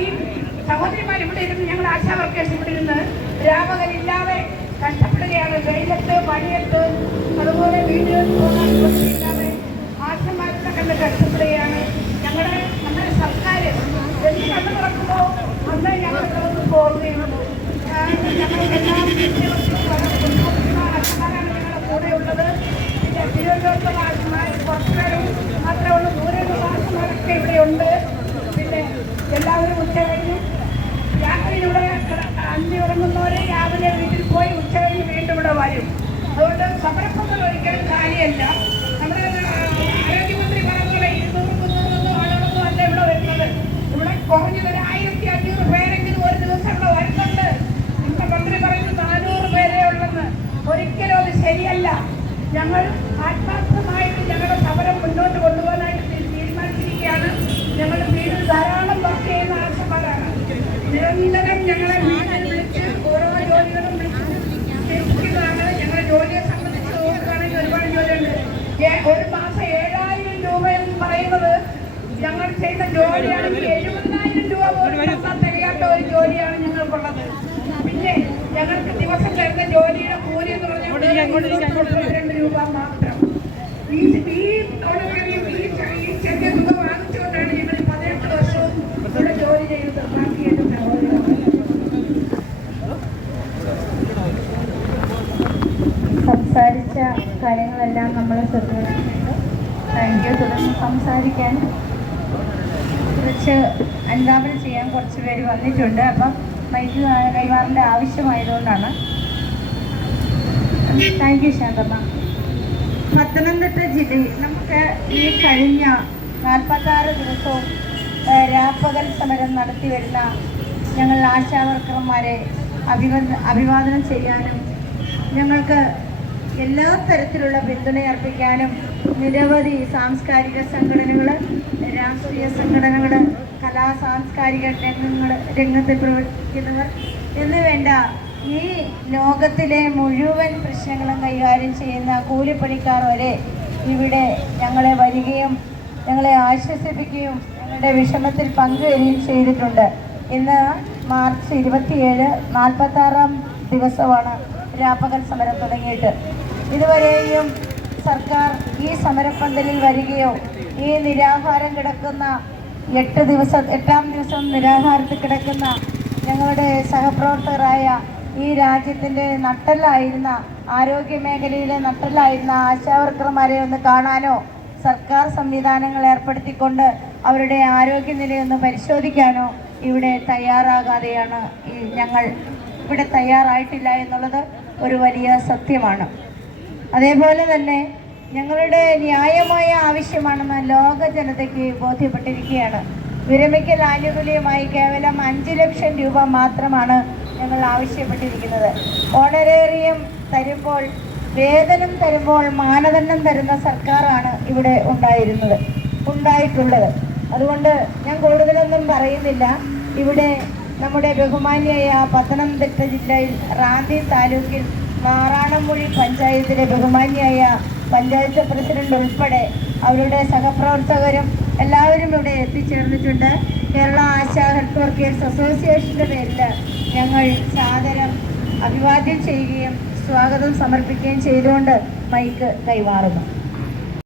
ഈ സഹോദരിമാർ ഇവിടെ ഇരുന്ന് ഞങ്ങൾ ആശാ വർക്കേഴ്സ് ഇവിടെ ഇരുന്ന് രാപകലില്ലാതെ കഷ്ടപ്പെടുകയാണ്. വെയിലത്ത് പണിയത്ത് അതുപോലെ വീടുകളിൽ പോകാൻ ഇല്ലാതെ ആശമാരുടെ കണ്ട് കഷ്ടപ്പെടുകയാണ്. ഞങ്ങളുടെ നമ്മുടെ സർക്കാർ എന്ത് കണ്ണു തുറക്കുമ്പോൾ അന്ന് ഞങ്ങൾ കിടന്ന് പോകുകയുള്ളൂ ആശമാരാണ് ഞങ്ങളുടെ കൂടെ ഉള്ളത്. പിന്നെ തിരുവനന്തപുരത്തുള്ള ആശമാർ കുറച്ചു മാത്രമേ ഉള്ളൂ. ദൂരെയുള്ള ആശമാരൊക്കെ ഇവിടെയുണ്ട് എല്ലാവരും ഉച്ച കഴിഞ്ഞ് രാത്രിയിലൂടെ അന്തി ഉറങ്ങുന്നവരെ രാവിലെ വീട്ടിൽ പോയി ഉച്ച കഴിഞ്ഞ് വീണ്ടും ഇവിടെ വരും. അതുകൊണ്ട് സമരപ്പന്തൽ ഒരിക്കലും കാര്യമല്ല നമ്മുടെ ആരോഗ്യമന്ത്രി പറഞ്ഞ ഇരുന്നൂറ് മുന്നൂറ് ആളുകളൊന്നും അല്ല ഇവിടെ വരുന്നത്. ഇവിടെ കുറഞ്ഞത് ഒരു ആയിരത്തി അഞ്ഞൂറ് പേരെങ്കിലും ഒരു ദിവസം ഇവിടെ വരുന്നുണ്ട്. മന്ത്രി പറയുന്നു നാനൂറ് പേരെ ഉള്ളെന്ന്. ഒരിക്കലും അത് ശരിയല്ല. ഞങ്ങൾ ഒരു മാസം ഏഴായിരം രൂപ എന്ന് പറയുന്നത് ഞങ്ങൾ ചെയ്ത ജോലിയാണെങ്കിൽ എഴുപതിനായിരം രൂപ പോലും തികയാത്ത ഒരു ജോലിയാണ് ഞങ്ങൾക്കുള്ളത്. പിന്നെ ഞങ്ങൾക്ക് ദിവസം തരുന്ന ജോലിയുടെ കൂലി എന്ന് പറഞ്ഞാൽ രണ്ട് രൂപ മാത്രം. സംസാരിച്ച കാര്യങ്ങളെല്ലാം നമ്മൾ ശ്രദ്ധിക്കുന്നുണ്ട് താങ്ക് യു തുടർന്ന് സംസാരിക്കാൻ കുറച്ച് അനുധാപനം ചെയ്യാൻ കുറച്ച് പേര് വന്നിട്ടുണ്ട്. അപ്പം മൈക്ക് കൈമാറിന്റെ ആവശ്യമായതുകൊണ്ടാണ്. Thank you Shanthamma. പത്തനംതിട്ട ജില്ലയിൽ നമുക്ക് ഈ കഴിഞ്ഞ നാൽപ്പത്താറ് ദിവസവും രാപ്പകൽ സമരം നടത്തി വരുന്ന ഞങ്ങൾ ആശാവർക്കർമാരെ അഭിവന്ദ അഭിവാദനം ചെയ്യാനും ഞങ്ങൾക്ക് എല്ലാ തരത്തിലുള്ള പിന്തുണ അർപ്പിക്കാനും നിരവധി സാംസ്കാരിക സംഘടനകൾ രാഷ്ട്രീയ സംഘടനകൾ കലാ സാംസ്കാരിക രംഗങ്ങൾ രംഗത്ത് പ്രവർത്തിക്കുന്നവർ എന്നുവേണ്ട ഈ ലോകത്തിലെ മുഴുവൻ പ്രശ്നങ്ങളും കൈകാര്യം ചെയ്യുന്ന കൂലിപ്പണിക്കാർ വരെ ഇവിടെ ഞങ്ങളെ വരികയും ഞങ്ങളെ ആശ്വസിപ്പിക്കുകയും ഞങ്ങളുടെ വിഷമത്തിൽ പങ്കുവരികയും ചെയ്തിട്ടുണ്ട്. ഇന്ന് മാർച്ച് ഇരുപത്തിയേഴ് നാൽപ്പത്താറാം ദിവസമാണ് രാപ്പകൽ സമരം തുടങ്ങിയിട്ട്. ഇതുവരെയും സർക്കാർ ഈ സമരപ്പന്തലിൽ വരികയോ ഈ നിരാഹാരം കിടക്കുന്ന എട്ട് ദിവസം എട്ടാം ദിവസം നിരാഹാരത്തിൽ കിടക്കുന്ന ഞങ്ങളുടെ സഹപ്രവർത്തകരായ ഈ രാജ്യത്തിന്റെ നട്ടലായിരുന്ന ആരോഗ്യ മേഖലയിലെ നട്ടലായിരുന്ന ആശാവർക്കർമാരെ ഒന്ന് കാണാനോ സർക്കാർ സംവിധാനങ്ങൾ ഏർപ്പെടുത്തിക്കൊണ്ട് അവരുടെ ആരോഗ്യനിലയൊന്ന് പരിശോധിക്കാനോ ഇവിടെ തയ്യാറാകാതെയാണ് ഈ ഞങ്ങൾ ഇവിടെ തയ്യാറായിട്ടില്ല എന്നുള്ളത് ഒരു വലിയ സത്യമാണ്. അതേപോലെ തന്നെ ഞങ്ങളുടെ ന്യായമായ ആവശ്യമാണെന്ന് ലോക ജനതയ്ക്ക് ബോധ്യപ്പെട്ടിരിക്കുകയാണ്. വിരമിക്കൽ ആനുകൂല്യമായി കേവലം അഞ്ച് ലക്ഷം രൂപ മാത്രമാണ് ഞങ്ങൾ ആവശ്യപ്പെട്ടിരിക്കുന്നത്. ഓണറേറിയം തരുമ്പോൾ വേതനം തരുമ്പോൾ മാനദണ്ഡം തരുന്ന സർക്കാരാണ് ഇവിടെ ഉണ്ടായിരുന്നത് ഉണ്ടായിട്ടുള്ളത്. അതുകൊണ്ട് ഞാൻ കൂടുതലൊന്നും പറയുന്നില്ല. ഇവിടെ നമ്മുടെ ബഹുമാനിയായ പത്തനംതിട്ട ജില്ലയിൽ റാന്തി താലൂക്കിൽ മാറാണംമൊഴി പഞ്ചായത്തിലെ ബഹുമാനിയായ പഞ്ചായത്ത് പ്രസിഡന്റ് ഉൾപ്പെടെ അവരുടെ സഹപ്രവർത്തകരും എല്ലാവരും ഇവിടെ എത്തിച്ചേർന്നിട്ടുണ്ട്. കേരള ആശാ ഹെൽത്ത് വർക്കേഴ്സ് അസോസിയേഷന്റെ പേരിൽ ഞങ്ങൾ സാദരം അഭിവാദ്യം ചെയ്യുകയും സ്വാഗതം സമർപ്പിക്കുകയും ചെയ്തുകൊണ്ട് മൈക്ക് കൈമാറുന്നു.